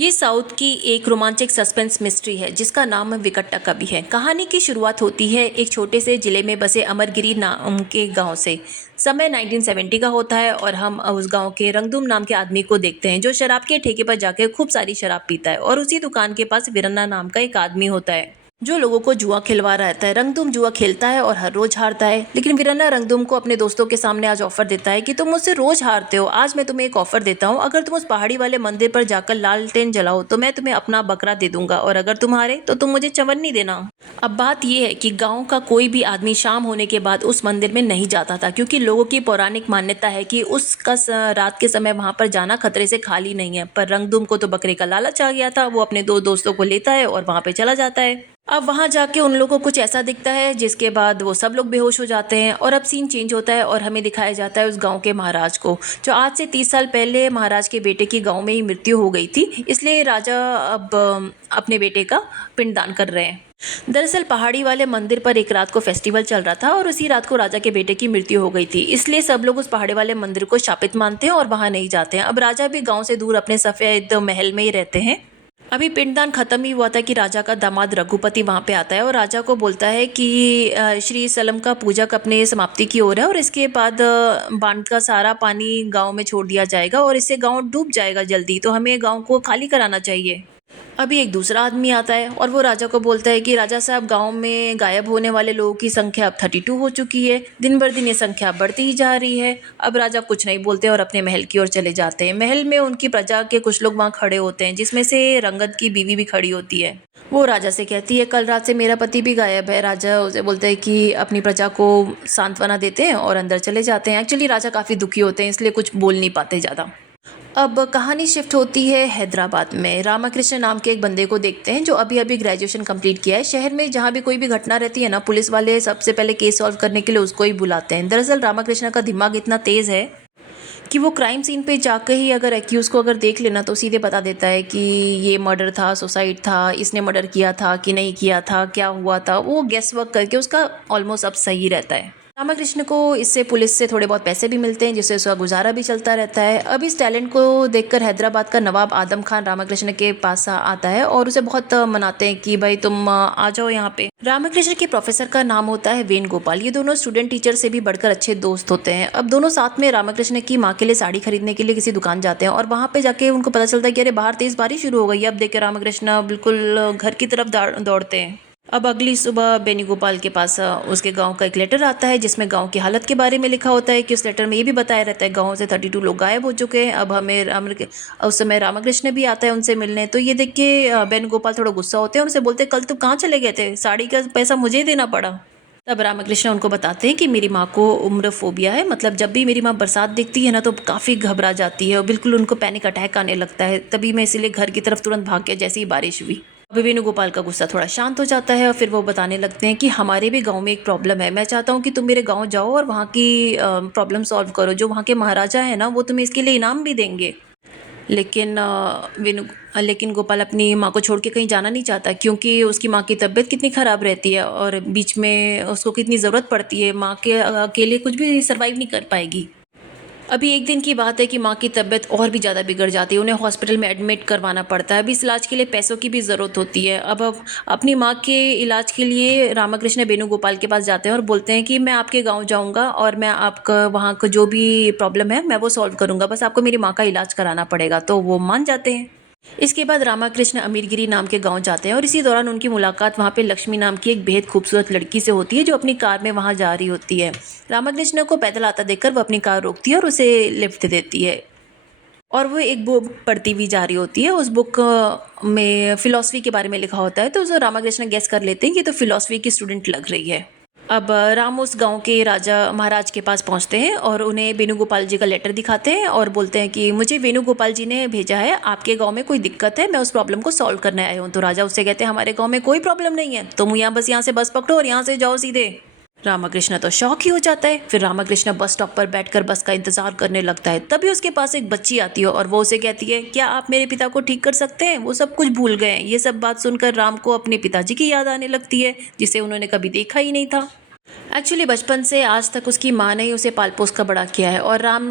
ये साउथ की एक रोमांचक सस्पेंस मिस्ट्री है जिसका नाम विकट्टा कवि है। कहानी की शुरुआत होती है एक छोटे से जिले में बसे अमरगिरी नाम के गांव से। समय 1970 का होता है और हम उस गांव के रंगदूम नाम के आदमी को देखते हैं जो शराब के ठेके पर जाकर खूब सारी शराब पीता है और उसी दुकान के पास वीरन्ना नाम का एक आदमी होता है जो लोगों को जुआ खिलवा रहता है। रंगदूम जुआ खेलता है और हर रोज हारता है, लेकिन वीरन्ना रंगदूम को अपने दोस्तों के सामने आज ऑफर देता है कि तुम मुझसे रोज हारते हो, आज मैं तुम्हें एक ऑफर देता हूँ। अगर तुम उस पहाड़ी वाले मंदिर पर जाकर लालटेन जलाओ तो मैं तुम्हें अपना बकरा दे दूंगा, और अगर तुम हारे तो तुम मुझे चवन्नी देना। अब बात यह है कि गांव का कोई भी आदमी शाम होने के बाद उस मंदिर में नहीं जाता था, क्योंकि लोगों की पौराणिक मान्यता है कि रात के समय वहां पर जाना खतरे से खाली नहीं है। पर रंगदूम को तो बकरे का लालच आ गया था। वो अपने दो दोस्तों को लेता है और वहां पे चला जाता है। अब वहां जाके उन लोगों को कुछ ऐसा दिखता है जिसके बाद वो सब लोग बेहोश हो जाते हैं और अब सीन चेंज होता है और हमें दिखाया जाता है उस गांव के महाराज को, जो आज से 30 साल पहले महाराज के बेटे की गांव में ही मृत्यु हो गई थी। इसलिए राजा अब अपने बेटे का पिंडदान कर रहे हैं। दरअसल पहाड़ी वाले मंदिर पर एक रात को फेस्टिवल चल रहा था और उसी रात को राजा के बेटे की मृत्यु हो गई थी, इसलिए सब लोग उस पहाड़ी वाले मंदिर को शापित मानते हैं और वहां नहीं जाते हैं। अब राजा भी गांव से दूर अपने सफेद महल में ही रहते हैं। अभी पिंडदान खत्म ही हुआ था कि राजा का दामाद रघुपति वहां पे आता है और राजा को बोलता है कि श्री सलम का पूजक अपने समाप्ति की ओर है और इसके बाद बांध का सारा पानी गांव में छोड़ दिया जाएगा और इससे गांव डूब जाएगा जल्दी, तो हमें गांव को खाली कराना चाहिए। अभी एक दूसरा आदमी आता है और वो राजा को बोलता है कि राजा साहब, गांव में गायब होने वाले लोगों की संख्या अब 32 हो चुकी है। दिन भर दिन ये संख्या बढ़ती ही जा रही है। अब राजा कुछ नहीं बोलते और अपने महल की ओर चले जाते हैं। महल में उनकी प्रजा के कुछ लोग वहां खड़े होते हैं, जिसमें से रंगत की बीवी भी खड़ी होती है। वो राजा से कहती है, कल रात से मेरा पति भी गायब है। राजा उसे बोलते हैं कि अपनी प्रजा को सांत्वना देते हैं और अंदर चले जाते हैं। एक्चुअली राजा काफी दुखी होते हैं, इसलिए कुछ बोल नहीं पाते ज्यादा। अब कहानी शिफ्ट होती है हैदराबाद में। रामाकृष्ण नाम के एक बंदे को देखते हैं जो अभी अभी ग्रेजुएशन कंप्लीट किया है। शहर में जहाँ भी कोई भी घटना रहती है ना, पुलिस वाले सबसे पहले केस सॉल्व करने के लिए उसको ही बुलाते हैं। दरअसल रामाकृष्ण का दिमाग इतना तेज है कि वो क्राइम सीन पे जाकर ही अगर एक्यूज को अगर देख लेना तो सीधे बता देता है कि ये मर्डर था, सुसाइड था, इसने मर्डर किया था कि नहीं किया था, क्या हुआ था। वो गेस वर्क करके उसका ऑलमोस्ट अब सही रहता है। रामाकृष्ण को इससे पुलिस से थोड़े बहुत पैसे भी मिलते हैं, जिससे उसका गुजारा भी चलता रहता है। अब इस टैलेंट को देखकर हैदराबाद का नवाब आदम खान रामाकृष्ण के पास आता है और उसे बहुत मनाते हैं कि भाई तुम आ जाओ यहाँ पे। रामाकृष्ण के प्रोफेसर का नाम होता है वेणुगोपाल। ये दोनों स्टूडेंट टीचर से भी बढ़कर अच्छे दोस्त होते हैं। अब दोनों साथ में रामाकृष्ण की माँ के लिए साड़ी खरीदने के लिए किसी दुकान जाते हैं और वहाँ पे जाके उनको पता चलता है कि अरे बाहर तेज बारिश शुरू हो गई है। अब देख के रामाकृष्ण बिल्कुल घर की तरफ दौड़ते हैं। अब अगली सुबह बेनीगोपाल के पास उसके गांव का एक लेटर आता है जिसमें गांव की हालत के बारे में लिखा होता है कि उस लेटर में ये भी बताया रहता है गांव से 32 लोग गायब हो चुके हैं। अब उस समय रामाकृष्ण भी आता है उनसे मिलने। तो ये देख के बेनीगोपाल थोड़ा गुस्सा होते हैं और उनसे बोलते हैं, कल तुम कहाँ चले गए थे, साड़ी का पैसा मुझे ही देना पड़ा। तब रामाकृष्ण उनको बताते हैं कि मेरी माँ को उम्र फोबिया है, मतलब जब भी मेरी माँ बरसात देखती है ना तो काफ़ी घबरा जाती है और बिल्कुल उनको पैनिक अटैक आने लगता है। तभी मैं इसीलिए घर की तरफ तुरंत भाग गया जैसे ही बारिश हुई। अभी वेणुगोपाल का गुस्सा थोड़ा शांत हो जाता है और फिर वो बताने लगते हैं कि हमारे भी गांव में एक प्रॉब्लम है। मैं चाहता हूँ कि तुम मेरे गांव जाओ और वहाँ की प्रॉब्लम सॉल्व करो। जो वहाँ के महाराजा है ना वो तुम्हें इसके लिए इनाम भी देंगे। लेकिन लेकिन गोपाल अपनी माँ को छोड़ के कहीं जाना नहीं चाहता, क्योंकि उसकी माँ की तबीयत कितनी ख़राब रहती है और बीच में उसको कितनी ज़रूरत पड़ती है। माँ के अकेले कुछ भी सर्वाइव नहीं कर पाएगी। अभी एक दिन की बात है कि माँ की तबीयत और भी ज़्यादा बिगड़ जाती है। उन्हें हॉस्पिटल में एडमिट करवाना पड़ता है। अभी इस इलाज के लिए पैसों की भी ज़रूरत होती है। अब अपनी माँ के इलाज के लिए रामाकृष्ण वेणुगोपाल के पास जाते हैं और बोलते हैं कि मैं आपके गांव जाऊंगा और मैं आपका वहाँ का जो भी प्रॉब्लम है मैं वो सॉल्व करूंगा, बस आपको मेरी माँ का इलाज कराना पड़ेगा। तो वो मान जाते हैं। इसके बाद रामाकृष्ण अमीरगिरी नाम के गांव जाते हैं और इसी दौरान उनकी मुलाकात वहां पे लक्ष्मी नाम की एक बेहद खूबसूरत लड़की से होती है जो अपनी कार में वहां जा रही होती है। रामाकृष्ण को पैदल आता देखकर वो अपनी कार रोकती है और उसे लिफ्ट देती है और वो एक बुक पढ़ती हुई जा रही होती है। उस बुक में फिलॉसफी के बारे में लिखा होता है, तो उसे रामाकृष्ण गेस कर लेते हैं कि तो फिलॉसफी की स्टूडेंट लग रही है। अब राम उस गांव के राजा महाराज के पास पहुंचते हैं और उन्हें वेणुगोपाल जी का लेटर दिखाते हैं और बोलते हैं कि मुझे वेणुगोपाल जी ने भेजा है, आपके गांव में कोई दिक्कत है, मैं उस प्रॉब्लम को सॉल्व करने आया हूं। तो राजा उससे कहते हैं, हमारे गांव में कोई प्रॉब्लम नहीं है, तुम यहाँ से बस पकड़ो और यहाँ से जाओ सीधे। रामाकृष्ण तो शौक ही हो जाता है। फिर रामाकृष्ण बस स्टॉप पर बैठकर बस का इंतजार करने लगता है। तभी उसके पास एक बच्ची आती है और वो उसे कहती है, क्या आप मेरे पिता को ठीक कर सकते हैं, वो सब कुछ भूल गए हैं। ये सब बात सुनकर राम को अपने पिताजी की याद आने लगती है जिसे उन्होंने कभी देखा ही नहीं था। एक्चुअली बचपन से आज तक उसकी माँ ने ही उसे पाल-पोस कर बड़ा किया है और राम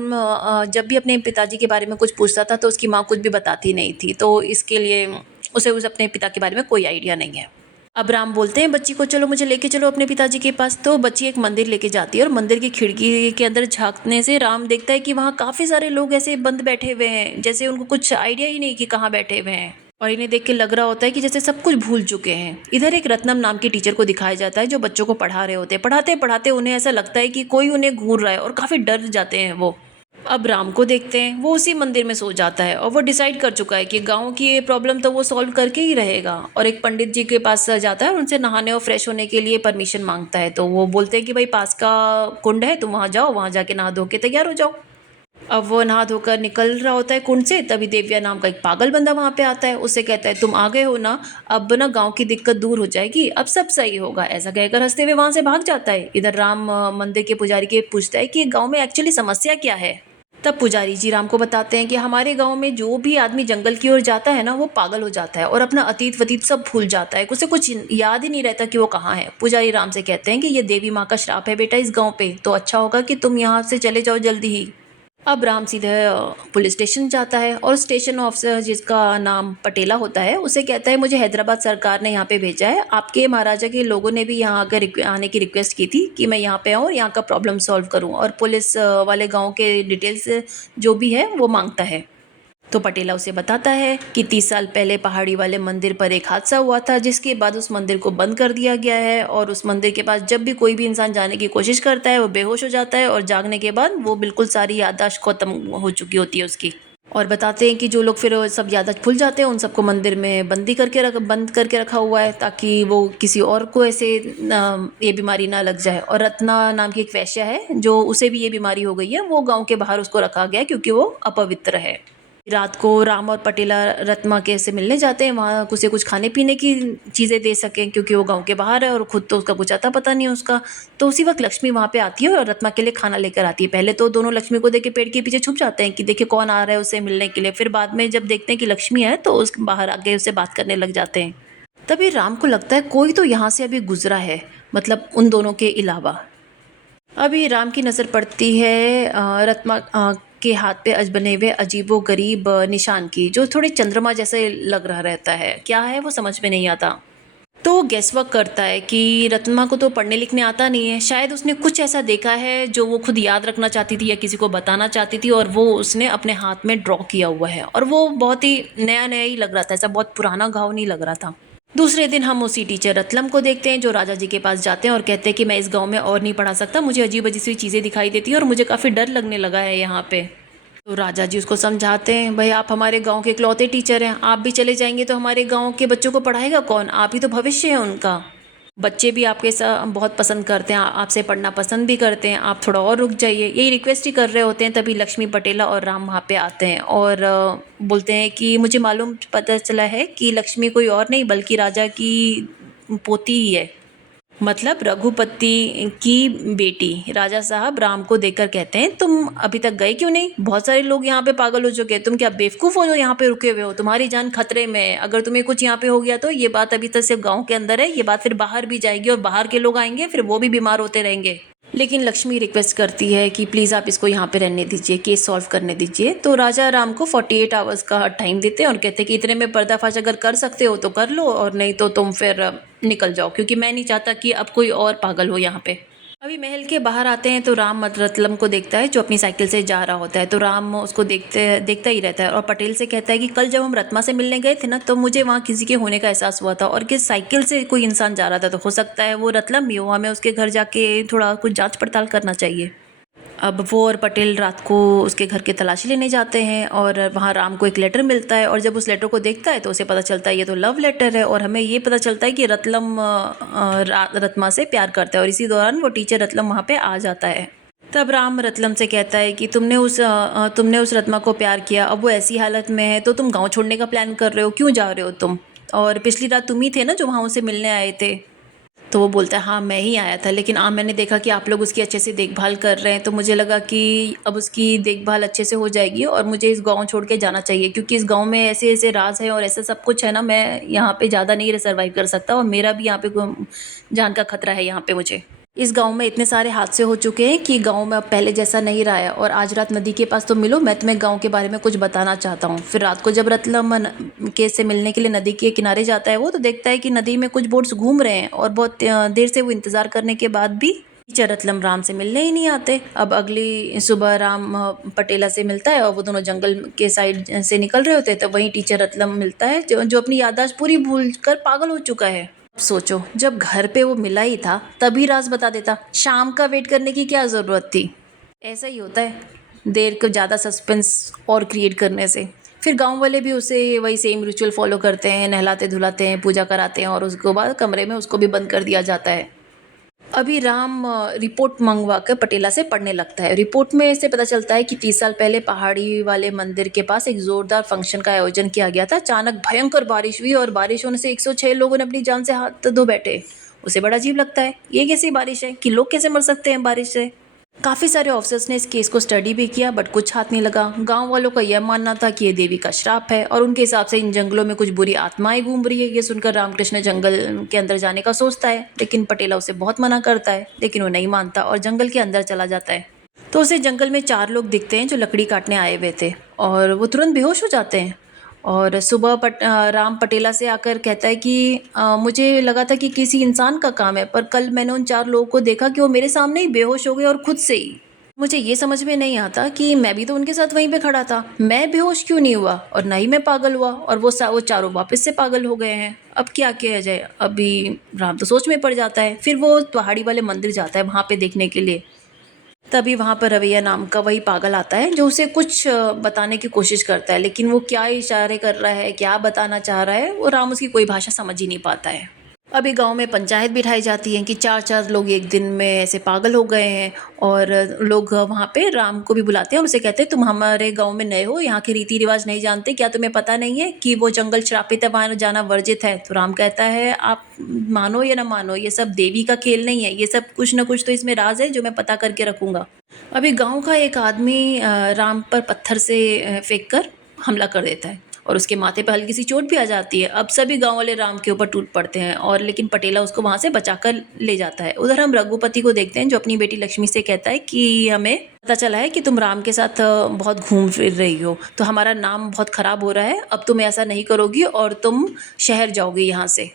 जब भी अपने पिताजी के बारे में कुछ पूछता था तो उसकी माँ कुछ भी बताती नहीं थी। तो इसके लिए उसे अपने पिता के बारे में कोई आइडिया नहीं है। अब राम बोलते हैं बच्ची को, चलो मुझे लेके चलो अपने पिताजी के पास। तो बच्ची एक मंदिर लेके जाती है और मंदिर की खिड़की के अंदर झाँकने से राम देखता है कि वहाँ काफ़ी सारे लोग ऐसे बंद बैठे हुए हैं, जैसे उनको कुछ आइडिया ही नहीं कि कहाँ बैठे हुए हैं। और इन्हें देख के लग रहा होता है कि जैसे सब कुछ भूल चुके हैं। इधर एक रत्नम नाम की टीचर को दिखाया जाता है जो बच्चों को पढ़ा रहे होते हैं। पढ़ाते-पढ़ाते उन्हें ऐसा लगता है कि कोई उन्हें घूर रहा है और काफ़ी डर जाते हैं वो। अब राम को देखते हैं, वो उसी मंदिर में सो जाता है और वो डिसाइड कर चुका है कि गाँव की ये प्रॉब्लम तो वो सॉल्व करके ही रहेगा। और एक पंडित जी के पास जाता है और उनसे नहाने और फ्रेश होने के लिए परमिशन माँगता है। तो वो बोलते हैं कि भाई पास का कुंड है, तुम वहाँ जाओ, वहाँ जाके नहा धो के तैयार हो जाओ। अब वो नहा धोकर निकल रहा होता है कुंड से, तभी देव्या नाम का एक पागल बंदा वहाँ पे आता है। उससे कहता है तुम आ गए हो ना, अब ना गाँव की दिक्कत दूर हो जाएगी, अब सब सही होगा। ऐसा कहकर हँसते हुए वहाँ से भाग जाता है। इधर राम मंदिर के पुजारी के पूछता है कि गाँव में एक्चुअली समस्या क्या है? तब पुजारी जी राम को बताते हैं कि हमारे गांव में जो भी आदमी जंगल की ओर जाता है ना, वो पागल हो जाता है और अपना अतीत वतीत सब भूल जाता है। उसे कुछ याद ही नहीं रहता कि वो कहाँ है। पुजारी राम से कहते हैं कि ये देवी माँ का श्राप है बेटा इस गांव पे, तो अच्छा होगा कि तुम यहाँ से चले जाओ जल्दी ही। अब राम सीधे पुलिस स्टेशन जाता है और स्टेशन ऑफिसर जिसका नाम पटेला होता है उसे कहता है मुझे हैदराबाद सरकार ने यहाँ पे भेजा है, आपके महाराजा के लोगों ने भी यहाँ आकर आने की रिक्वेस्ट की थी कि मैं यहाँ पे आऊँ और यहाँ का प्रॉब्लम सॉल्व करूँ, और पुलिस वाले गांव के डिटेल्स जो भी है वो मांगता है। तो पटेला उसे बताता है कि 30 साल पहले पहाड़ी वाले मंदिर पर एक हादसा हुआ था, जिसके बाद उस मंदिर को बंद कर दिया गया है और उस मंदिर के पास जब भी कोई भी इंसान जाने की कोशिश करता है वो बेहोश हो जाता है और जागने के बाद वो बिल्कुल सारी याददाश्त खत्म हो चुकी होती है उसकी। और बताते हैं कि जो लोग फिर सब याददाश्त भूल जाते हैं उन सबको मंदिर में बंद करके रखा हुआ है ताकि वो किसी और को ऐसे ये बीमारी ना लग जाए। और रत्ना नाम की एक वैश्या है जो उसे भी ये बीमारी हो गई है, वो गाँव के बाहर उसको रखा गया है क्योंकि वो अपवित्र है। रात को राम और पटेला रत्मा के से मिलने जाते हैं, वहाँ उसे कुछ खाने पीने की चीज़ें दे सकें क्योंकि वो गांव के बाहर है और खुद तो उसका कुछ आता पता नहीं है उसका। तो उसी वक्त लक्ष्मी वहाँ पे आती है और रत्मा के लिए खाना लेकर आती है। पहले तो दोनों लक्ष्मी को देख के पेड़ के पीछे छुप जाते हैं कि देखिए कौन आ रहा है उससे मिलने के लिए। फिर बाद में जब देखते हैं कि लक्ष्मी है तो उस बाहर आके उससे बात करने लग जाते हैं। तभी राम को लगता है कोई तो यहाँ से अभी गुजरा है, मतलब उन दोनों के अलावा। अभी राम की नज़र पड़ती है रत्मा के हाथ पे बने हुए अजीबो गरीब निशान की, जो थोड़े चंद्रमा जैसे लग रहा रहता है। क्या है वो समझ में नहीं आता। तो वो गेस वर्क करता है कि रत्मा को तो पढ़ने लिखने आता नहीं है, शायद उसने कुछ ऐसा देखा है जो वो खुद याद रखना चाहती थी या किसी को बताना चाहती थी और वो उसने अपने हाथ में ड्रॉ किया हुआ है। और वो बहुत ही नया नया ही लग रहा था, ऐसा बहुत पुराना घाव नहीं लग रहा था। दूसरे दिन हम उसी टीचर रतलम को देखते हैं जो राजा जी के पास जाते हैं और कहते हैं कि मैं इस गांव में और नहीं पढ़ा सकता, मुझे अजीब अजीब सी चीज़ें दिखाई देती हैं और मुझे काफ़ी डर लगने लगा है यहाँ पे। तो राजा जी उसको समझाते हैं, भाई आप हमारे गांव के इकलौते टीचर हैं, आप भी चले जाएंगे तो हमारे गांव के बच्चों को पढ़ाएगा कौन, आप ही तो भविष्य है उनका। बच्चे भी आपके साथ बहुत पसंद करते हैं, आपसे पढ़ना पसंद भी करते हैं, आप थोड़ा और रुक जाइए, यही रिक्वेस्ट ही कर रहे होते हैं। तभी लक्ष्मी पटेला और राम वहाँ पे आते हैं और बोलते हैं कि मुझे पता चला है कि लक्ष्मी कोई और नहीं बल्कि राजा की पोती ही है, मतलब रघुपति की बेटी। राजा साहब राम को देखकर कहते हैं तुम अभी तक गए क्यों नहीं, बहुत सारे लोग यहाँ पे पागल हो चुके हैं, तुम क्या बेवकूफ़ हो जो यहाँ पे रुके हुए हो, तुम्हारी जान खतरे में है, अगर तुम्हें कुछ यहाँ पे हो गया तो ये बात अभी तक सिर्फ गांव के अंदर है, ये बात फिर बाहर भी जाएगी और बाहर के लोग आएंगे फिर वो भी बीमार होते रहेंगे। लेकिन लक्ष्मी रिक्वेस्ट करती है कि प्लीज़ आप इसको यहाँ पे रहने दीजिए, केस सॉल्व करने दीजिए। तो राजा राम को 48 आवर्स का टाइम देते हैं और कहते हैं कि इतने में पर्दाफाश अगर कर सकते हो तो कर लो और नहीं तो तुम फिर निकल जाओ, क्योंकि मैं नहीं चाहता कि अब कोई और पागल हो यहाँ पे। अभी महल के बाहर आते हैं तो राम रतलम को देखता है जो अपनी साइकिल से जा रहा होता है। तो राम उसको देखता ही रहता है और पटेल से कहता है कि कल जब हम रत्मा से मिलने गए थे ना तो मुझे वहाँ किसी के होने का एहसास हुआ था और कि साइकिल से कोई इंसान जा रहा था, तो हो सकता है वो रतलम ही हो, हमें उसके घर जाके थोड़ा कुछ जांच पड़ताल करना चाहिए। अब वो और पटेल रात को उसके घर की तलाशी लेने जाते हैं और वहाँ राम को एक लेटर मिलता है और जब उस लेटर को देखता है तो उसे पता चलता है ये तो लव लेटर है और हमें ये पता चलता है कि रतलम रत्मा से प्यार करता है और इसी दौरान वो टीचर रतलम वहाँ पे आ जाता है। तब राम रतलम से कहता है कि तुमने उस रत्मा को प्यार किया, अब वो ऐसी हालत में है तो तुम गाँव छोड़ने का प्लान कर रहे हो, क्यों जा रहे हो तुम, और पिछली रात तुम ही थे ना जो वहाँ उसे मिलने आए थे। तो वो बोलता है हाँ मैं ही आया था, लेकिन मैंने देखा कि आप लोग उसकी अच्छे से देखभाल कर रहे हैं तो मुझे लगा कि अब उसकी देखभाल अच्छे से हो जाएगी और मुझे इस गांव छोड़ के जाना चाहिए, क्योंकि इस गांव में ऐसे ऐसे राज है और ऐसा सब कुछ है ना, मैं यहाँ पे ज़्यादा नहीं सर्वाइव कर सकता और मेरा भी यहाँ पे जान का खतरा है यहाँ पे मुझे। इस गांव में इतने सारे हादसे हो चुके हैं कि गांव में अब पहले जैसा नहीं रहा है। और आज रात नदी के पास तो मिलो, मैं तुम्हें गांव के बारे में कुछ बताना चाहता हूँ। फिर रात को जब रतलम के से मिलने के लिए नदी के किनारे जाता है वो, तो देखता है कि नदी में कुछ बोट्स घूम रहे हैं और बहुत देर से वो इंतज़ार करने के बाद भी टीचर रतलम राम से मिलने ही नहीं आते। अब अगली सुबह राम पटेला से मिलता है और वो दोनों जंगल के साइड से निकल रहे होते हैं। तो वहीं टीचर रतलम मिलता है जो अपनी याददाश्त पूरी भूल कर पागल हो चुका है। सोचो, जब घर पे वो मिला ही था तभी राज बता देता, शाम का वेट करने की क्या ज़रूरत थी। ऐसा ही होता है देर को ज़्यादा सस्पेंस और क्रिएट करने से। फिर गांव वाले भी उसे वही सेम रिचुअल फॉलो करते हैं, नहलाते धुलाते हैं, पूजा कराते हैं और उसके बाद कमरे में उसको भी बंद कर दिया जाता है। अभी राम रिपोर्ट मंगवा कर पटेला से पढ़ने लगता है। रिपोर्ट में से पता चलता है कि 30 साल पहले पहाड़ी वाले मंदिर के पास एक जोरदार फंक्शन का आयोजन किया गया था। अचानक भयंकर बारिश हुई और बारिश होने से 106 लोगों ने अपनी जान से हाथ धो बैठे। उसे बड़ा अजीब लगता है, ये कैसी बारिश है कि लोग कैसे मर सकते हैं बारिश से। काफ़ी सारे ऑफिसर्स ने इस केस को स्टडी भी किया बट कुछ हाथ नहीं लगा। गांव वालों का यह मानना था कि ये देवी का श्राप है और उनके हिसाब से इन जंगलों में कुछ बुरी आत्माएं घूम रही है। ये सुनकर रामकृष्ण जंगल के अंदर जाने का सोचता है, लेकिन पटेला उसे बहुत मना करता है। लेकिन वो नहीं मानता और जंगल के अंदर चला जाता है। तो उसे जंगल में 4 लोग दिखते हैं जो लकड़ी काटने आए हुए थे और वो तुरंत बेहोश हो जाते हैं। और सुबह राम पटेला से आकर कहता है कि मुझे लगा था कि किसी इंसान का काम है, पर कल मैंने उन 4 लोगों को देखा कि वो मेरे सामने ही बेहोश हो गए और खुद से ही। मुझे ये समझ में नहीं आता कि मैं भी तो उनके साथ वहीं पे खड़ा था, मैं बेहोश क्यों नहीं हुआ और ना ही मैं पागल हुआ, और वो चारों वापस से पागल हो गए हैं। अब क्या किया जाए। अभी राम तो सोच में पड़ जाता है। फिर वो पहाड़ी वाले मंदिर जाता है वहाँ पे देखने के लिए। तभी वहाँ पर रवैया नाम का वही पागल आता है जो उसे कुछ बताने की कोशिश करता है, लेकिन वो क्या इशारे कर रहा है, क्या बताना चाह रहा है, वो राम उसकी कोई भाषा समझ ही नहीं पाता है। अभी गांव में पंचायत बिठाई जाती है कि 4-4 लोग एक दिन में ऐसे पागल हो गए हैं। और लोग वहाँ पे राम को भी बुलाते हैं और उसे कहते हैं, तुम हमारे गांव में नए हो, यहाँ के रीति रिवाज नहीं जानते क्या, तुम्हें पता नहीं है कि वो जंगल श्रापित है, वहाँ जाना वर्जित है। तो राम कहता है, आप मानो या ना मानो, ये सब देवी का खेल नहीं है, ये सब कुछ ना कुछ तो इसमें राज है जो मैं पता करके रखूंगा। अभी गांव का एक आदमी राम पर पत्थर से फेंक कर हमला कर देता है और उसके माथे पर हल्की सी चोट भी आ जाती है। अब सभी गांव वाले राम के ऊपर टूट पड़ते हैं और लेकिन पटेला उसको वहां से बचाकर ले जाता है। उधर हम रघुपति को देखते हैं जो अपनी बेटी लक्ष्मी से कहता है कि हमें पता चला है कि तुम राम के साथ बहुत घूम फिर रही हो, तो हमारा नाम बहुत खराब हो रहा है, अब तुम ऐसा नहीं करोगी और तुम शहर जाओगी यहाँ से।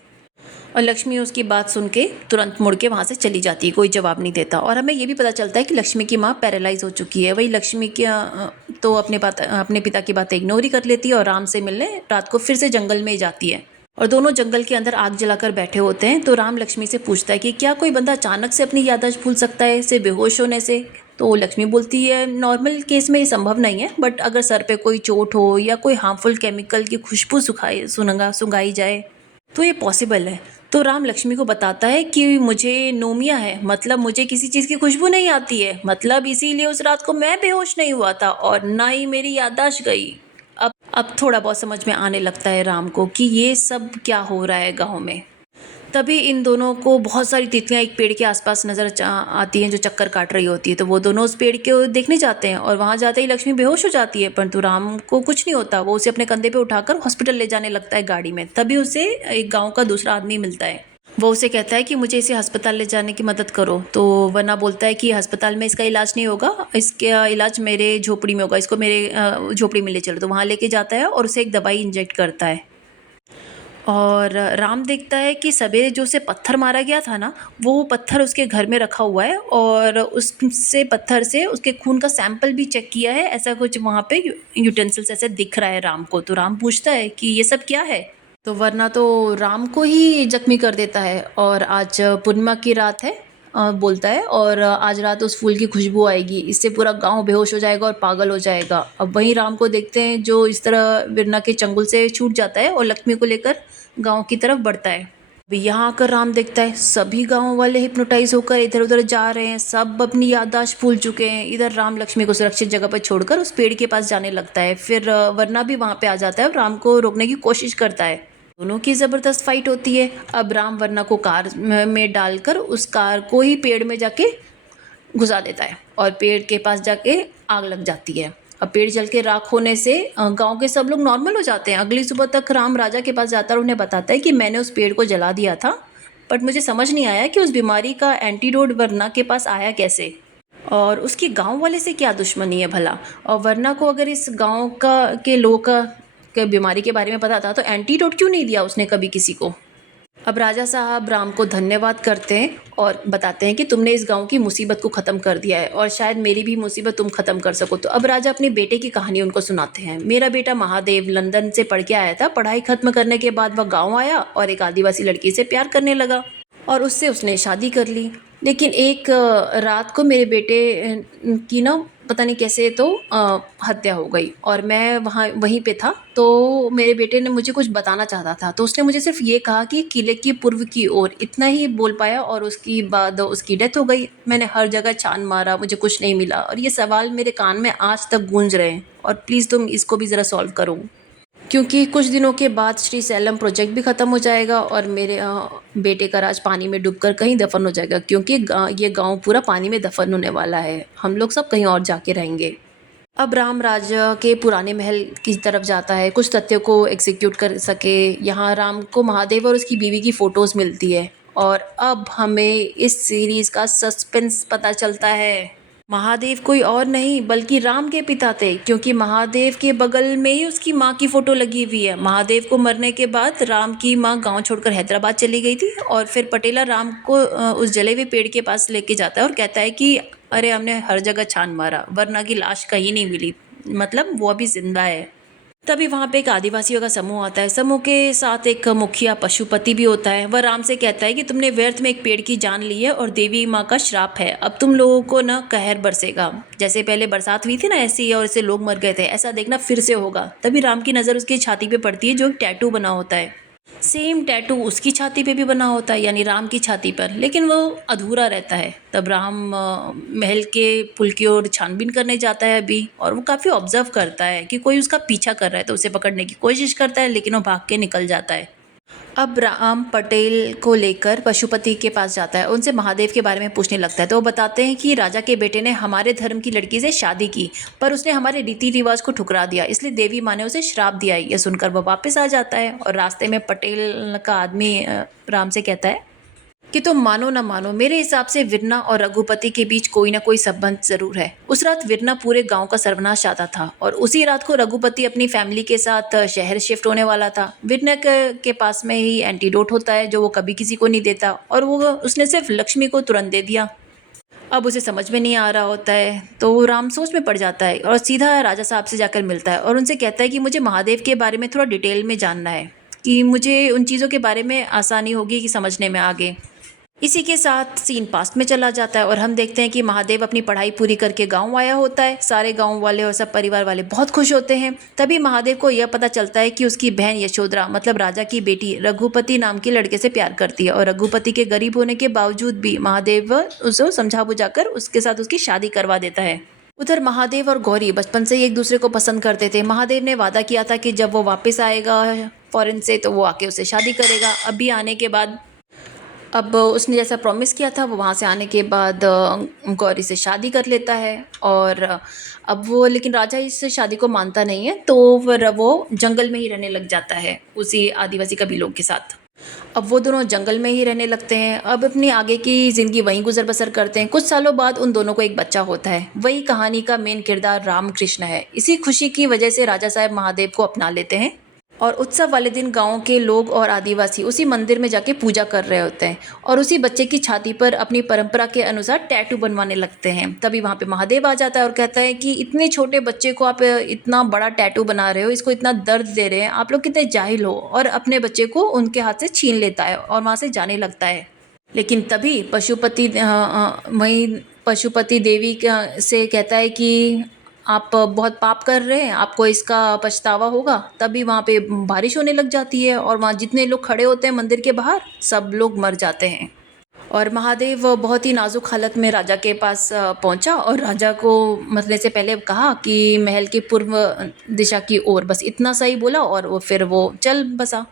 और लक्ष्मी उसकी बात सुन के तुरंत मुड़ के वहाँ से चली जाती है, कोई जवाब नहीं देता। और हमें ये भी पता चलता है कि लक्ष्मी की माँ पैरालाइज हो चुकी है। वही लक्ष्मी की तो अपने पिता की बातें इग्नोर ही कर लेती है और राम से मिलने रात को फिर से जंगल में जाती है। और दोनों जंगल के अंदर आग जलाकर बैठे होते हैं। तो राम लक्ष्मी से पूछता है कि क्या कोई बंदा अचानक से अपनी याददाश्त भूल सकता है सिर्फ बेहोश होने से। तो लक्ष्मी बोलती है, नॉर्मल केस में ये संभव नहीं है, बट अगर सर पे कोई चोट हो या कोई हार्मफुल केमिकल की खुशबू सुंघाई जाए तो ये पॉसिबल है। तो राम लक्ष्मी को बताता है कि मुझे नोमिया है, मतलब मुझे किसी चीज़ की खुशबू नहीं आती है, मतलब इसीलिए उस रात को मैं बेहोश नहीं हुआ था और ना ही मेरी याददाश्त गई। अब थोड़ा बहुत समझ में आने लगता है राम को कि ये सब क्या हो रहा है गांव में। तभी इन दोनों को बहुत सारी तितलियां एक पेड़ के आसपास नजर आती हैं जो चक्कर काट रही होती है। तो वो दोनों उस पेड़ के देखने जाते हैं और वहां जाते ही लक्ष्मी बेहोश हो जाती है, परंतु राम को कुछ नहीं होता। वो उसे अपने कंधे पे उठाकर हॉस्पिटल ले जाने लगता है गाड़ी में। तभी उसे एक गाँव का दूसरा आदमी मिलता है। वो उसे कहता है कि मुझे इसे अस्पताल ले जाने की मदद करो। तो वरना बोलता है कि अस्पताल में इसका इलाज नहीं होगा, इसका इलाज मेरे झोपड़ी में होगा, इसको मेरे झोपड़ी में ले चलो। तो वहाँ लेके जाता है और उसे एक दवाई इंजेक्ट करता है। और राम देखता है कि सवेरे जो उसे पत्थर मारा गया था ना, वो पत्थर उसके घर में रखा हुआ है और उससे पत्थर से उसके खून का सैंपल भी चेक किया है। ऐसा कुछ वहाँ पे यूटेंसिल्स ऐसे दिख रहा है राम को। तो राम पूछता है कि ये सब क्या है। तो वरना तो राम को ही जख्मी कर देता है। और आज पूर्णिमा की रात है, बोलता है, और आज रात उस फूल की खुशबू आएगी, इससे पूरा गांव बेहोश हो जाएगा और पागल हो जाएगा। अब वहीं राम को देखते हैं जो इस तरह बिरना के चंगुल से छूट जाता है और लक्ष्मी को लेकर गांव की तरफ बढ़ता है। अभी यहाँ आकर राम देखता है सभी गांव वाले हिप्नोटाइज होकर इधर उधर जा रहे हैं, सब अपनी याददाश्त भूल चुके हैं। इधर राम लक्ष्मी को सुरक्षित जगह पर छोड़कर उस पेड़ के पास जाने लगता है। फिर वरना भी वहाँ पे आ जाता है और राम को रोकने की कोशिश करता है। दोनों की ज़बरदस्त फाइट होती है। अब राम वरना को कार में डालकर उस कार को ही पेड़ में जाके घुसा देता है और पेड़ के पास जाके आग लग जाती है। अब पेड़ जल के राख होने से गांव के सब लोग नॉर्मल हो जाते हैं। अगली सुबह तक राम राजा के पास जाता है और उन्हें बताता है कि मैंने उस पेड़ को जला दिया था, बट मुझे समझ नहीं आया कि उस बीमारी का एंटीडोट वरना के पास आया कैसे, और उसकी गांव वाले से क्या दुश्मनी है भला। और वरना को अगर इस गांव का के लोगों का के बीमारी के बारे में पता था तो एंटीडोट क्यों नहीं दिया उसने कभी किसी को। अब राजा साहब राम को धन्यवाद करते हैं और बताते हैं कि तुमने इस गांव की मुसीबत को ख़त्म कर दिया है और शायद मेरी भी मुसीबत तुम ख़त्म कर सको। तो अब राजा अपने बेटे की कहानी उनको सुनाते हैं। मेरा बेटा महादेव लंदन से पढ़ के आया था। पढ़ाई खत्म करने के बाद वह गांव आया और एक आदिवासी लड़की से प्यार करने लगा और उससे उसने शादी कर ली। लेकिन एक रात को मेरे बेटे की ना पता नहीं कैसे तो हत्या हो गई और मैं वहीं पे था। तो मेरे बेटे ने मुझे कुछ बताना चाहता था तो उसने मुझे सिर्फ ये कहा कि किले की पूर्व की ओर, इतना ही बोल पाया और उसकी बाद उसकी डेथ हो गई। मैंने हर जगह छान मारा, मुझे कुछ नहीं मिला और ये सवाल मेरे कान में आज तक गूंज रहे हैं और प्लीज़ तुम इसको भी ज़रा सॉल्व करो, क्योंकि कुछ दिनों के बाद श्री सैलम प्रोजेक्ट भी ख़त्म हो जाएगा और मेरे बेटे का राज पानी में डूबकर कहीं दफन हो जाएगा, क्योंकि ये गांव पूरा पानी में दफन होने वाला है। हम लोग सब कहीं और जाके रहेंगे। अब राम राजा के पुराने महल की तरफ जाता है कुछ तथ्यों को एग्जीक्यूट कर सके। यहाँ राम को महादेव और उसकी बीवी की फ़ोटोज़ मिलती है और अब हमें इस सीरीज़ का सस्पेंस पता चलता है। महादेव कोई और नहीं बल्कि राम के पिता थे, क्योंकि महादेव के बगल में ही उसकी माँ की फ़ोटो लगी हुई है। महादेव को मरने के बाद राम की माँ गांव छोड़कर हैदराबाद चली गई थी और फिर पटेला राम को उस जले हुए पेड़ के पास लेके जाता है और कहता है कि अरे हमने हर जगह छान मारा, वरना की लाश कहीं नहीं मिली, मतलब वो अभी जिंदा है। तभी वहाँ पे एक आदिवासियों का समूह आता है। समूह के साथ एक मुखिया पशुपति भी होता है। वह राम से कहता है कि तुमने व्यर्थ में एक पेड़ की जान ली है और देवी माँ का श्राप है। अब तुम लोगों को ना कहर बरसेगा, जैसे पहले बरसात हुई थी ना ऐसी, और इससे लोग मर गए थे, ऐसा देखना फिर से होगा। तभी राम की नज़र उसकी छाती पे पड़ती है जो एक टैटू बना होता है। सेम टैटू उसकी छाती पे भी बना होता है, यानी राम की छाती पर, लेकिन वो अधूरा रहता है। तब राम महल के पुल की ओर छानबीन करने जाता है अभी, और वो काफ़ी ऑब्जर्व करता है कि कोई उसका पीछा कर रहा है तो उसे पकड़ने की कोशिश करता है, लेकिन वो भाग के निकल जाता है। अब राम पटेल को लेकर पशुपति के पास जाता है, उनसे महादेव के बारे में पूछने लगता है। तो वो बताते हैं कि राजा के बेटे ने हमारे धर्म की लड़की से शादी की, पर उसने हमारे रीति रिवाज को ठुकरा दिया, इसलिए देवी माँ ने उसे श्राप दिया है। यह सुनकर वो वापस आ जाता है और रास्ते में पटेल का आदमी राम से कहता है कि तुम मानो ना मानो, मेरे हिसाब से विरना और रघुपति के बीच कोई ना कोई संबंध जरूर है। उस रात विरना पूरे गांव का सर्वनाश चाहता था और उसी रात को रघुपति अपनी फैमिली के साथ शहर शिफ्ट होने वाला था। विरना के पास में ही एंटीडोट होता है जो वो कभी किसी को नहीं देता, और वो उसने सिर्फ लक्ष्मी को तुरंत दे दिया। अब उसे समझ में नहीं आ रहा होता है तो वो राम सोच में पड़ जाता है और सीधा राजा साहब से जाकर मिलता है और उनसे कहता है कि मुझे महादेव के बारे में थोड़ा डिटेल में जानना है, कि मुझे उन चीज़ों के बारे में आसानी होगी कि समझने में आगे। इसी के साथ सीन पास्ट में चला जाता है और हम देखते हैं कि महादेव अपनी पढ़ाई पूरी करके गांव आया होता है। सारे गांव वाले और सब परिवार वाले बहुत खुश होते हैं। तभी महादेव को यह पता चलता है कि उसकी बहन यशोधरा, मतलब राजा की बेटी, रघुपति नाम के लड़के से प्यार करती है और रघुपति के गरीब होने के बावजूद भी महादेव उसे समझा बुझाकर उसके साथ उसकी शादी करवा देता है। उधर महादेव और गौरी बचपन से ही एक दूसरे को पसंद करते थे। महादेव ने वादा किया था कि जब वो वापस आएगा फॉरेन से तो वो आके उससे शादी करेगा। अभी आने के बाद, अब उसने जैसा प्रॉमिस किया था, वो वहाँ से आने के बाद गौरी से शादी कर लेता है। और अब वो, लेकिन राजा इस शादी को मानता नहीं है, तो फिर वो जंगल में ही रहने लग जाता है उसी आदिवासी कबीलों के साथ। अब वो दोनों जंगल में ही रहने लगते हैं। अब अपनी आगे की ज़िंदगी वहीं गुजर बसर करते हैं। कुछ सालों बाद उन दोनों को एक बच्चा होता है। वही कहानी का मेन किरदार रामकृष्ण है। इसी खुशी की वजह से राजा साहब महादेव को अपना लेते हैं और उत्सव वाले दिन गांव के लोग और आदिवासी उसी मंदिर में जाके पूजा कर रहे होते हैं और उसी बच्चे की छाती पर अपनी परंपरा के अनुसार टैटू बनवाने लगते हैं। तभी वहाँ पे महादेव आ जाता है और कहता है कि इतने छोटे बच्चे को आप इतना बड़ा टैटू बना रहे हो, इसको इतना दर्द दे रहे हैं, आप लोग कितने जाहिल हो, और अपने बच्चे को उनके हाथ से छीन लेता है और वहाँ से जाने लगता है। लेकिन तभी पशुपति देवी से कहता है कि आप बहुत पाप कर रहे हैं, आपको इसका पछतावा होगा। तभी वहाँ पे बारिश होने लग जाती है और वहाँ जितने लोग खड़े होते हैं मंदिर के बाहर, सब लोग मर जाते हैं। और महादेव बहुत ही नाजुक हालत में राजा के पास पहुँचा और राजा को मरने से पहले कहा कि महल की पूर्व दिशा की ओर, बस इतना सही बोला और वो चल बसा।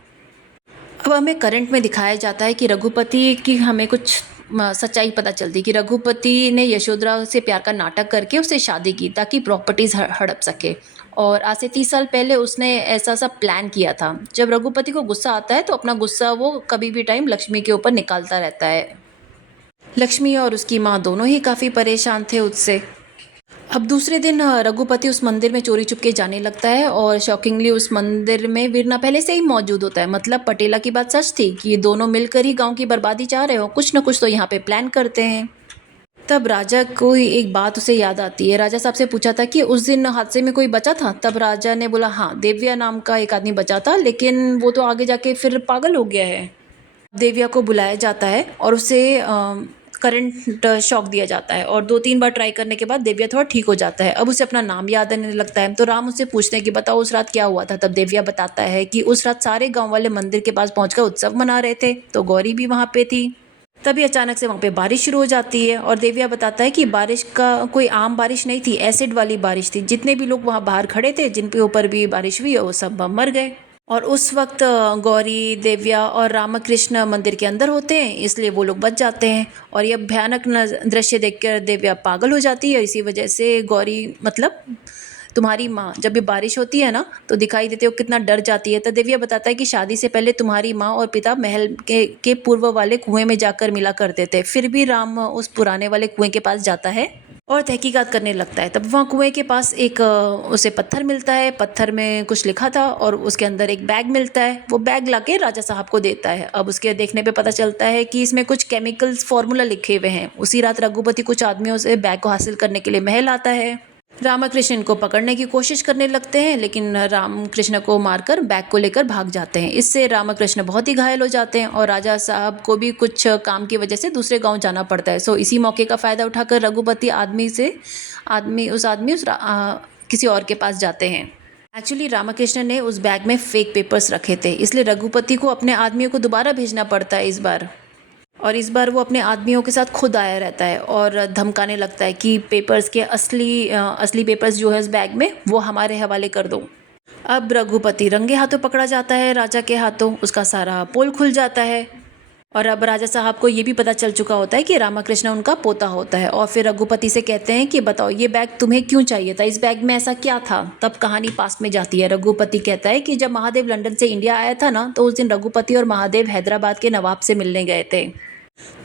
अब हमें करंट में दिखाया जाता है कि रघुपति की हमें कुछ सच्चाई पता चलती कि रघुपति ने यशोधरा से प्यार का नाटक करके उससे शादी की ताकि प्रॉपर्टीज़ हड़प सके। और आज से 30 साल पहले उसने ऐसा सा प्लान किया था। जब रघुपति को गुस्सा आता है तो अपना गुस्सा वो कभी भी टाइम लक्ष्मी के ऊपर निकालता रहता है। लक्ष्मी और उसकी माँ दोनों ही काफ़ी परेशान थे उससे। अब दूसरे दिन रघुपति उस मंदिर में चोरी चुपके जाने लगता है और शॉकिंगली उस मंदिर में वीरना पहले से ही मौजूद होता है। मतलब पटेला की बात सच थी कि ये दोनों मिलकर ही गांव की बर्बादी चाह रहे हो, कुछ न कुछ तो यहाँ पे प्लान करते हैं। तब राजा को एक बात उसे याद आती है। राजा साहब से पूछा था कि उस दिन हादसे में कोई बचा था? तब राजा ने बोला हाँ, देव्या नाम का एक आदमी बचा था, लेकिन वो तो आगे जाके फिर पागल हो गया है। देव्या को बुलाया जाता है और उसे करंट शॉक दिया जाता है और 2-3 बार ट्राई करने के बाद देव्या थोड़ा ठीक हो जाता है। अब उसे अपना नाम याद आने लगता है। तो राम उससे पूछते हैं कि बताओ उस रात क्या हुआ था? तब देव्या बताता है कि उस रात सारे गांव वाले मंदिर के पास पहुंचकर उत्सव मना रहे थे, तो गौरी भी वहां पे थी। तभी अचानक से वहाँ पे बारिश शुरू हो जाती है और देव्या बताता है कि बारिश का कोई आम बारिश नहीं थी, एसिड वाली बारिश थी। जितने भी लोग वहाँ बाहर खड़े थे, जिन पे ऊपर भी बारिश हुई, वो सब मर गए। और उस वक्त गौरी, देव्या और रामकृष्ण मंदिर के अंदर होते हैं, इसलिए वो लोग बच जाते हैं। और यह भयानक दृश्य देखकर देव्या पागल हो जाती है। इसी वजह से गौरी, मतलब तुम्हारी माँ, जब भी बारिश होती है ना तो दिखाई देते हो कितना डर जाती है। तो देव्या बताता है कि शादी से पहले तुम्हारी माँ और पिता महल के पूर्व वाले कुएं में जाकर मिला करते थे। फिर भी राम उस पुराने वाले कुएं के पास जाता है और तहकीकात करने लगता है। तब वहाँ कुएं के पास एक उसे पत्थर मिलता है। पत्थर में कुछ लिखा था और उसके अंदर एक बैग मिलता है। वो बैग लाके राजा साहब को देता है। अब उसके देखने पे पता चलता है कि इसमें कुछ केमिकल्स फार्मूला लिखे हुए हैं। उसी रात रघुपति कुछ आदमियों से बैग को हासिल करने के लिए महल आता है। रामकृष्ण को पकड़ने की कोशिश करने लगते हैं, लेकिन रामकृष्ण को मारकर बैग को लेकर भाग जाते हैं। इससे रामकृष्ण बहुत ही घायल हो जाते हैं और राजा साहब को भी कुछ काम की वजह से दूसरे गांव जाना पड़ता है। सो इसी मौके का फ़ायदा उठाकर रघुपति किसी और के पास जाते हैं। एक्चुअली रामकृष्ण ने उस बैग में फेक पेपर्स रखे थे, इसलिए रघुपति को अपने आदमियों को दोबारा भेजना पड़ता है इस बार। और इस बार वो अपने आदमियों के साथ खुद आया रहता है और धमकाने लगता है कि पेपर्स के असली पेपर्स जो है उस बैग में, वो हमारे हवाले कर दो। अब रघुपति रंगे हाथों पकड़ा जाता है राजा के हाथों। उसका सारा पोल खुल जाता है और अब राजा साहब को ये भी पता चल चुका होता है कि रामकृष्ण उनका पोता होता है। और फिर रघुपति से कहते हैं कि बताओ ये बैग तुम्हें क्यों चाहिए था, इस बैग में ऐसा क्या था? तब कहानी पास में जाती है। रघुपति कहता है कि जब महादेव लंदन से इंडिया आया था ना, तो उस दिन रघुपति और महादेव हैदराबाद के नवाब से मिलने गए थे।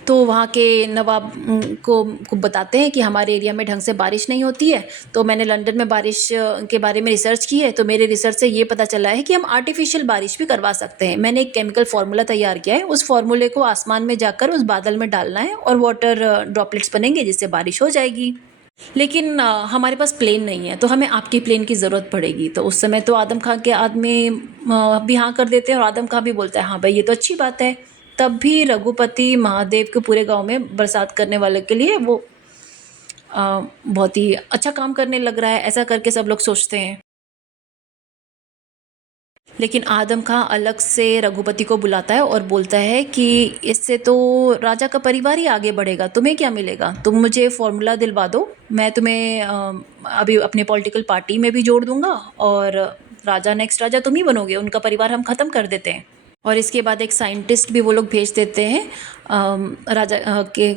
तो वहाँ के नवाब को बताते हैं कि हमारे एरिया में ढंग से बारिश नहीं होती है। तो मैंने लंदन में बारिश के बारे में रिसर्च की है, तो मेरे रिसर्च से ये पता चला है कि हम आर्टिफिशियल बारिश भी करवा सकते हैं। मैंने एक केमिकल फार्मूला तैयार किया है। उस फार्मूले को आसमान में जाकर उस बादल में डालना है और वाटर ड्रॉपलेट्स बनेंगे, जिससे बारिश हो जाएगी। लेकिन हमारे पास प्लेन नहीं है, तो हमें आपकी प्लेन की ज़रूरत पड़ेगी। तो उस समय तो आदम खां के आदमी भी हाँ कर देते हैं और आदम खां भी बोलता है हाँ भाई ये तो अच्छी बात है। तब भी रघुपति महादेव के पूरे गांव में बरसात करने वाले के लिए वो बहुत ही अच्छा काम करने लग रहा है, ऐसा करके सब लोग सोचते हैं। लेकिन आदम खां अलग से रघुपति को बुलाता है और बोलता है कि इससे तो राजा का परिवार ही आगे बढ़ेगा, तुम्हें क्या मिलेगा? तुम मुझे फॉर्मूला दिलवा दो, मैं तुम्हें अभी अपने पॉलिटिकल पार्टी में भी जोड़ दूंगा और राजा, नेक्स्ट राजा तुम ही बनोगे, उनका परिवार हम ख़त्म कर देते हैं। और इसके बाद एक साइंटिस्ट भी वो लोग भेज देते हैं राजा के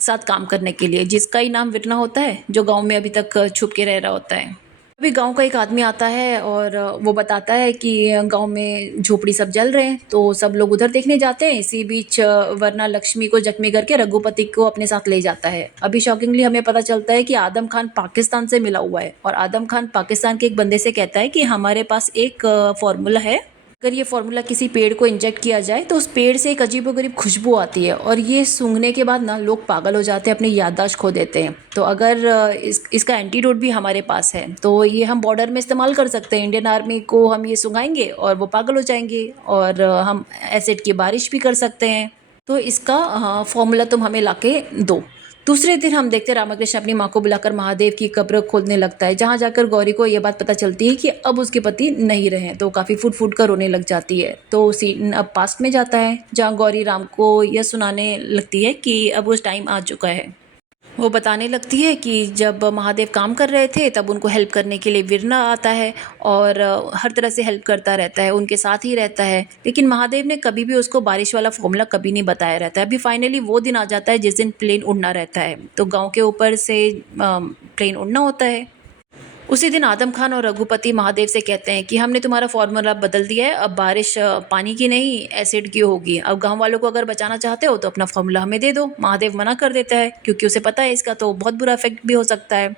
साथ काम करने के लिए, जिसका ही नाम विरना होता है, जो गांव में अभी तक छुप के रह रहा होता है। अभी गांव का एक आदमी आता है और वो बताता है कि गांव में झोपड़ी सब जल रहे हैं, तो सब लोग उधर देखने जाते हैं। इसी बीच वरना लक्ष्मी को जख्मी करके रघुपति को अपने साथ ले जाता है। अभी शॉकिंगली हमें पता चलता है कि आदम खान पाकिस्तान से मिला हुआ है और आदम खान पाकिस्तान के एक बंदे से कहता है कि हमारे पास एक फॉर्मूला है, अगर ये फार्मूला किसी पेड़ को इंजेक्ट किया जाए तो उस पेड़ से एक अजीबोगरीब खुशबू आती है और ये सूंघने के बाद ना लोग पागल हो जाते हैं, अपनी याददाश्त खो देते हैं। तो अगर इसका एंटीडोट भी हमारे पास है तो ये हम बॉर्डर में इस्तेमाल कर सकते हैं। इंडियन आर्मी को हम ये सूंघाएंगे और वो पागल हो जाएंगे और हम एसिड की बारिश भी कर सकते हैं। तो इसका फॉर्मूला तुम हमें लाके दो। दूसरे दिन हम देखते हैं रामकृष्ण अपनी माँ को बुलाकर महादेव की कब्र खोदने लगता है, जहाँ जाकर गौरी को यह बात पता चलती है कि अब उसके पति नहीं रहे, तो काफ़ी फूट फूट कर रोने लग जाती है। तो सीन अब पास्ट में जाता है, जहाँ गौरी राम को यह सुनाने लगती है कि अब उस टाइम आ चुका है। वो बताने लगती है कि जब महादेव काम कर रहे थे तब उनको हेल्प करने के लिए विरना आता है और हर तरह से हेल्प करता रहता है, उनके साथ ही रहता है। लेकिन महादेव ने कभी भी उसको बारिश वाला फॉर्मूला कभी नहीं बताया रहता है। अभी फाइनली वो दिन आ जाता है जिस दिन प्लेन उड़ना रहता है, तो गांव के ऊपर से प्लेन उड़ना होता है। उसी दिन आदम खान और रघुपति महादेव से कहते हैं कि हमने तुम्हारा फॉर्मूला बदल दिया है, अब बारिश पानी की नहीं एसिड की होगी। अब गांव वालों को अगर बचाना चाहते हो तो अपना फॉर्मूला हमें दे दो। महादेव मना कर देता है क्योंकि उसे पता है इसका तो बहुत बुरा इफेक्ट भी हो सकता है।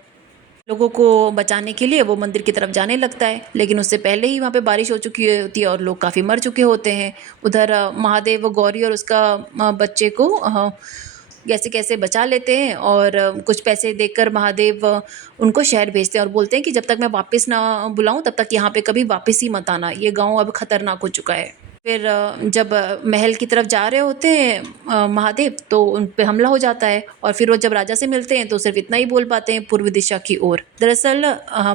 लोगों को बचाने के लिए वो मंदिर की तरफ जाने लगता है, लेकिन उससे पहले ही वहाँ पे बारिश हो चुकी होती है और लोग काफ़ी मर चुके होते हैं। उधर महादेव गौरी और उसका बच्चे को कैसे कैसे बचा लेते हैं और कुछ पैसे देकर महादेव उनको शहर भेजते हैं और बोलते हैं कि जब तक मैं वापस ना बुलाऊं तब तक यहाँ पे कभी वापस ही मत आना, ये गांव अब खतरनाक हो चुका है। फिर जब महल की तरफ जा रहे होते हैं महादेव तो उन पे हमला हो जाता है और फिर वो जब राजा से मिलते हैं तो सिर्फ इतना ही बोल पाते हैं, पूर्व दिशा की ओर। दरअसल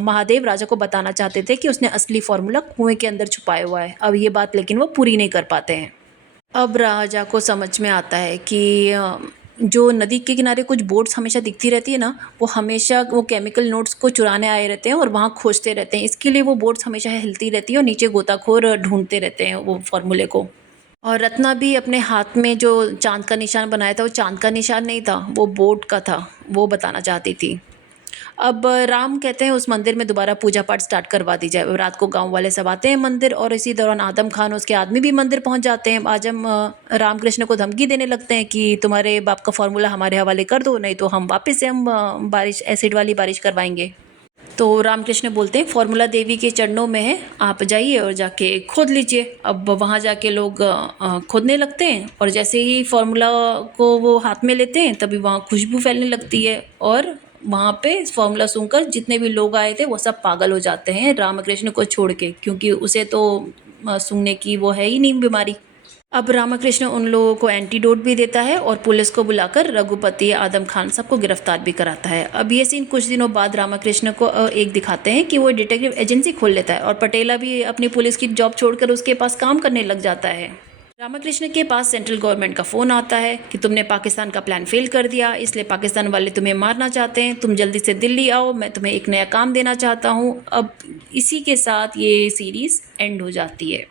महादेव राजा को बताना चाहते थे कि उसने असली फॉर्मूला कुएं के अंदर छुपाया हुआ है। अब ये बात लेकिन वो पूरी नहीं कर पाते हैं। अब राजा को समझ में आता है कि जो नदी के किनारे कुछ बोट्स हमेशा दिखती रहती है ना, वो हमेशा वो केमिकल नोट्स को चुराने आए रहते हैं और वहाँ खोजते रहते हैं। इसके लिए वो बोट्स हमेशा हिलती रहती है और नीचे गोताखोर ढूंढते रहते हैं वो फॉर्मूले को। और रत्ना भी अपने हाथ में जो चांद का निशान बनाया था वो चांद का निशान नहीं था, वो बोट का था, वो बताना चाहती थी। अब राम कहते हैं उस मंदिर में दोबारा पूजा पाठ स्टार्ट करवा दी जाए। रात को गांव वाले सब आते हैं मंदिर और इसी दौरान आदम खान उसके आदमी भी मंदिर पहुंच जाते हैं। आजम रामकृष्ण को धमकी देने लगते हैं कि तुम्हारे बाप का फॉर्मूला हमारे हवाले कर दो, नहीं तो हम वापस से बारिश एसिड वाली बारिश करवाएंगे। तो रामकृष्ण बोलते हैं फॉर्मूला देवी के चरणों में है, आप जाइए और जाके खोद लीजिए। अब वहाँ जाके लोग खोदने लगते हैं और जैसे ही फॉर्मूला को वो हाथ में लेते हैं तभी वहाँ खुशबू फैलने लगती है और वहाँ पे फॉर्मूला सूंघकर जितने भी लोग आए थे वो सब पागल हो जाते हैं रामकृष्ण को छोड़ के, क्योंकि उसे तो सूंघने की वो है ही नहीं बीमारी। अब रामकृष्ण उन लोगों को एंटीडोट भी देता है और पुलिस को बुलाकर रघुपति आदम खान सबको गिरफ्तार भी कराता है। अब ये सीन कुछ दिनों बाद रामकृष्ण को एक दिखाते हैं कि वो डिटेक्टिव एजेंसी खोल लेता है और पटेला भी अपनी पुलिस की जॉब छोड़कर उसके पास काम करने लग जाता है। रामकृष्ण के पास सेंट्रल गवर्नमेंट का फ़ोन आता है कि तुमने पाकिस्तान का प्लान फेल कर दिया, इसलिए पाकिस्तान वाले तुम्हें मारना चाहते हैं, तुम जल्दी से दिल्ली आओ, मैं तुम्हें एक नया काम देना चाहता हूँ। अब इसी के साथ ये सीरीज़ एंड हो जाती है।